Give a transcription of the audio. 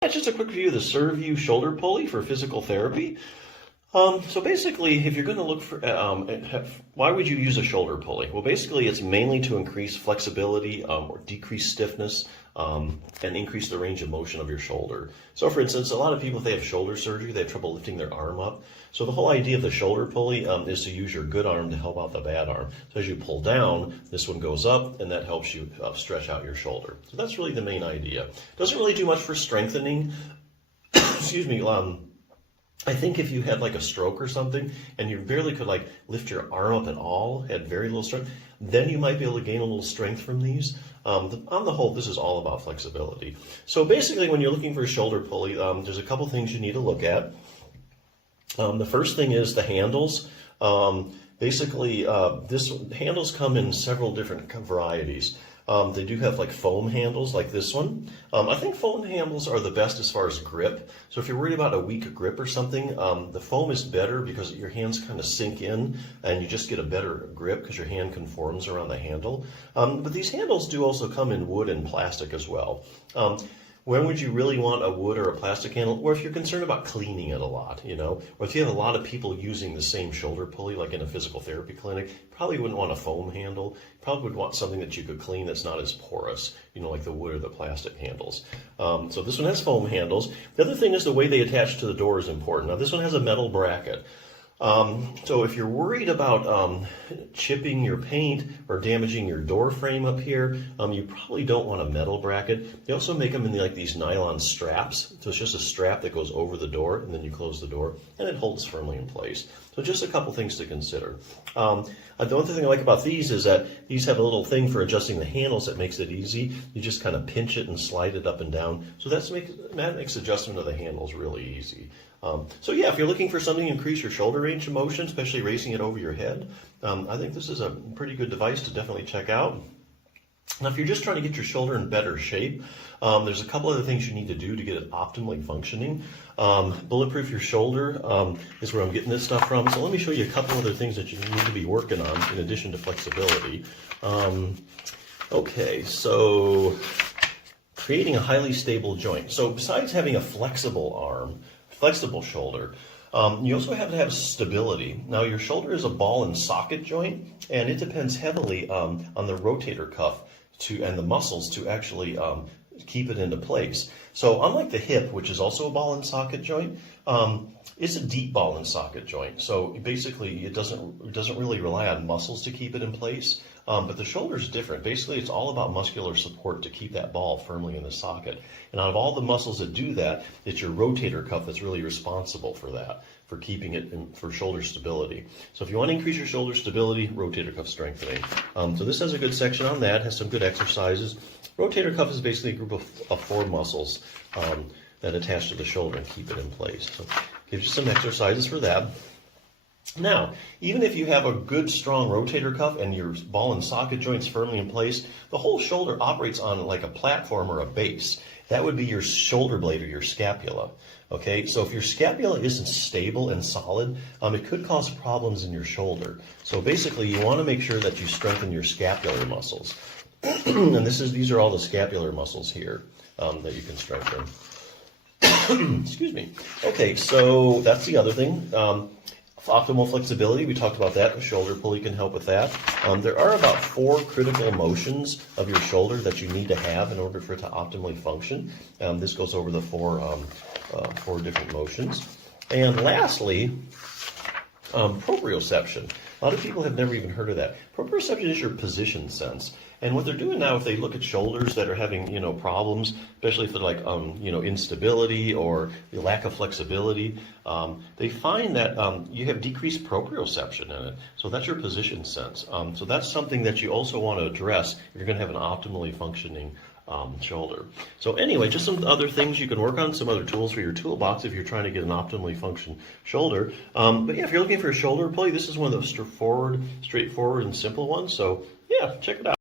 That's just a quick review of the Review shoulder pulley for physical therapy. So basically, if you're going to look for, why would you use a shoulder pulley? Well, basically, it's mainly to increase flexibility or decrease stiffness and increase the range of motion of your shoulder. So for instance, a lot of people, if they have shoulder surgery, they have trouble lifting their arm up. So the whole idea of the shoulder pulley is to use your good arm to help out the bad arm. So as you pull down, this one goes up, and that helps you stretch out your shoulder. So that's really the main idea. Doesn't really do much for strengthening. Excuse me. I think if you had like a stroke or something and you barely could like lift your arm up at all, had very little strength, then you might be able to gain a little strength from these. On the whole, this is all about flexibility. So basically, when you're looking for a shoulder pulley, there's a couple things you need to look at. The first thing is the handles. Basically, handles come in several different varieties. They do have like foam handles like this one. I think foam handles are the best as far as grip. So if you're worried about a weak grip or something, the foam is better because your hands kind of sink in and you just get a better grip because your hand conforms around the handle. But these handles do also come in wood and plastic as well. When would you really want a wood or a plastic handle? Or if you're concerned about cleaning it a lot, or if you have a lot of people using the same shoulder pulley, like in a physical therapy clinic, you probably wouldn't want a foam handle. You probably would want something that you could clean that's not as porous, like the wood or the plastic handles. So this one has foam handles. The other thing is the way they attach to the door is important. Now this one has a metal bracket. So if you're worried about chipping your paint or damaging your door frame up here, you probably don't want a metal bracket. They also make them in like these nylon straps. So it's just a strap that goes over the door and then you close the door and it holds firmly in place. So just a couple things to consider. The only thing I like about these is that these have a little thing for adjusting the handles that makes it easy. You just kind of pinch it and slide it up and down. So that makes adjustment of the handles really easy. So yeah, if you're looking for something to increase your shoulder range of motion, especially raising it over your head, I think this is a pretty good device to definitely check out. Now, if you're just trying to get your shoulder in better shape, there's a couple other things you need to do to get it optimally functioning. Bulletproof your shoulder is where I'm getting this stuff from. So let me show you a couple other things that you need to be working on in addition to flexibility. Okay, so creating a highly stable joint. So besides having a flexible arm, flexible shoulder, you also have to have stability. Now your shoulder is a ball and socket joint, and it depends heavily on the rotator cuff and the muscles to actually keep it into place. So unlike the hip, which is also a ball and socket joint, it's a deep ball and socket joint. So basically it doesn't really rely on muscles to keep it in place. But the shoulder is different. Basically, it's all about muscular support to keep that ball firmly in the socket. And out of all the muscles that do that, it's your rotator cuff that's really responsible for that, for keeping it for shoulder stability. So if you want to increase your shoulder stability, rotator cuff strengthening. So this has a good section on that, has some good exercises. Rotator cuff is basically a group of 4 muscles that attach to the shoulder and keep it in place. So gives you some exercises for that. Now, even if you have a good, strong rotator cuff and your ball and socket joints firmly in place, the whole shoulder operates on like a platform or a base. That would be your shoulder blade or your scapula. Okay, so if your scapula isn't stable and solid, it could cause problems in your shoulder. So basically, you want to make sure that you strengthen your scapular muscles. And these are all the scapular muscles here that you can strengthen. Excuse me. Okay, so that's the other thing. Optimal flexibility, we talked about that. The shoulder pulley can help with that. There are about 4 critical motions of your shoulder that you need to have in order for it to optimally function. This goes over the 4 different motions. And lastly, proprioception. A lot of people have never even heard of that. Proprioception is your position sense. And what they're doing now, if they look at shoulders that are having, problems, especially if they're like, instability or the lack of flexibility, they find that you have decreased proprioception in it. So that's your position sense. So that's something that you also want to address if you're going to have an optimally functioning shoulder. So anyway, just some other things you can work on, some other tools for your toolbox if you're trying to get an optimally functioning shoulder. But yeah, if you're looking for a shoulder pulley, this is one of those straightforward and simple ones. So yeah, check it out.